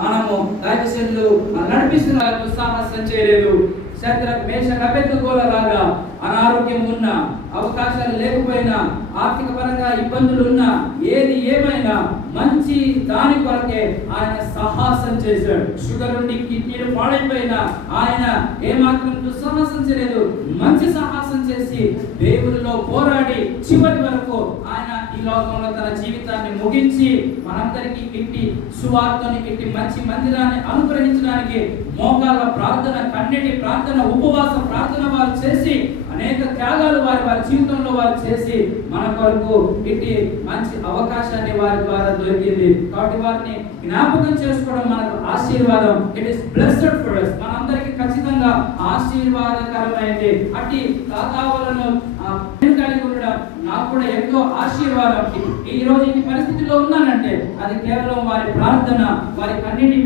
మనము దైవసేనులు నడిపిస్తున్నారు, సాహసం చేయలేదు. శత్రుఘ్న మేషక్ అబేద్నెగోలలాగా అనారోగ్యం ఉన్న, అవకాశాలు లేకపోయినా, ఆర్థిక పరంగా ఇబ్బందులు ఉన్నా, ఏది ఏమైనా మంచి దాని కొరకే ఆయన సాహసం చేశాడు. షుగర్ ఉండి కిడ్నీలు పాడైపోయినా ఆయన ఏమాత్రం దుస్సాహసం చేయలేదు. మంచి సాహసం చేసి దేవునిలో పోరాడి చివరి వరకు ఆయన ఈ లోకంలో తన జీవితాన్ని ముగించి మనందరికీ కిట్టి సువార్తని కిట్టి మంచి మందిరాన్ని అనుగ్రహించడానికి మోకాళ్ళ ప్రార్థన, కన్నీటి ప్రార్థన, ఉపవాస ప్రార్థన వారు చేసి అనేక త్యాగాలు వారి జీవితంలో వారు చేసి మన కొరకు ఇట్టి మంచి అవకాశాన్ని వారి ద్వారా దొరికింది. కాబట్టి వారిని జ్ఞాపకం చేసుకోవడం మనకు ఆశీర్వాదం. It is blessed for us. మనందరికీ ఖచ్చితంగా ఆశీర్వాదకరమైనది. అట్టి తాతావలను కలిగి ఉండడం నాకు కూడా ఎంతో ఆశీర్వాదం. ఈ రోజు ఈ పరిస్థితిలో ఉన్నానంటే అది కేవలం వారి ప్రార్థన, వారి కన్నీటి